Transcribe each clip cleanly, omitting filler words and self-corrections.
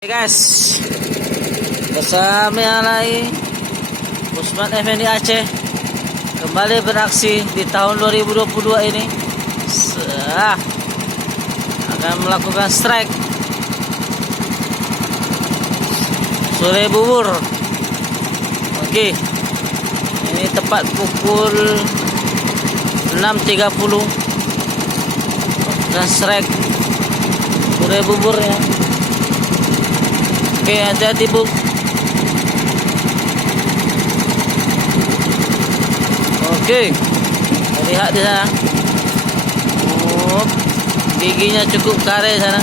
Oke guys, bersama yang lain Usman Effendi Aceh kembali beraksi di tahun 2022 ini. Akan melakukan strike sore bubur. Oke, ini tepat pukul 6.30 dan strike sore bubur ya. Oke, hati-hati Bu. Oke, lihat di sana. Oh, giginya cukup kare sana.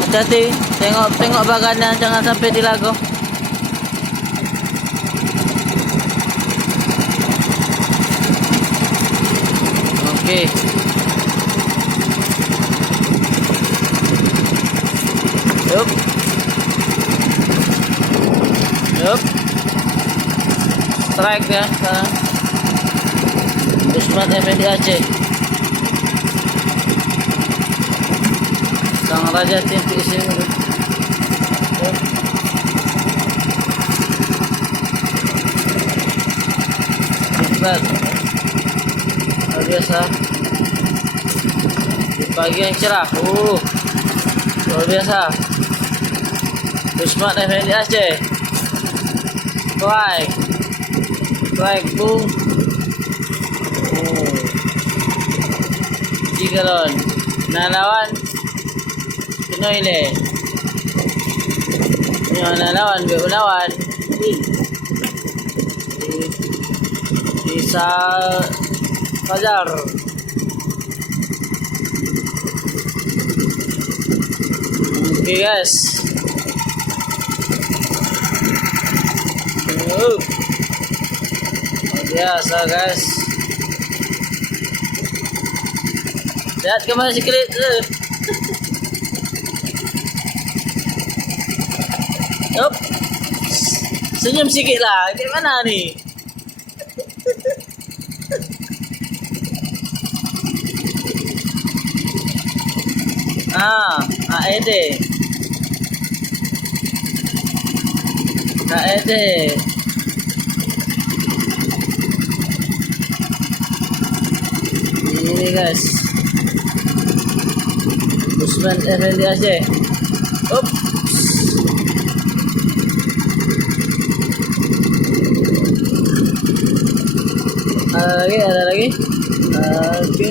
Hati-hati, tengok bagannya, jangan sampai dilago. Oke. Yup. Strike ya sekarang Usman Effendi Aceh, Sang Raja Tim PIC. Hebat, luar biasa di pagi yang cerah. Luar biasa Usman Effendi Aceh. Strike boom. Jigalon nanawan Pinoy le nanawan begunawan Isa Fajar. Oke guys, biasa guys. Lihat kemana si Krit. Yup. Senyum sikit lah. Gimana nih? AED. AED. Ini guys, Usman Effendi Aceh. Ada lagi. Oke.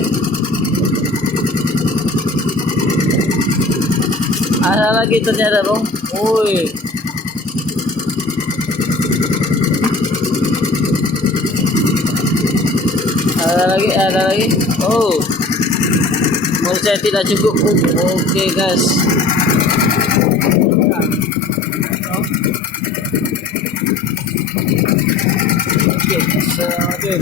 Ada lagi ternyata bang. Woi. Ada lagi. Oh, menurut saya tidak cukup. Oke guys. Oke,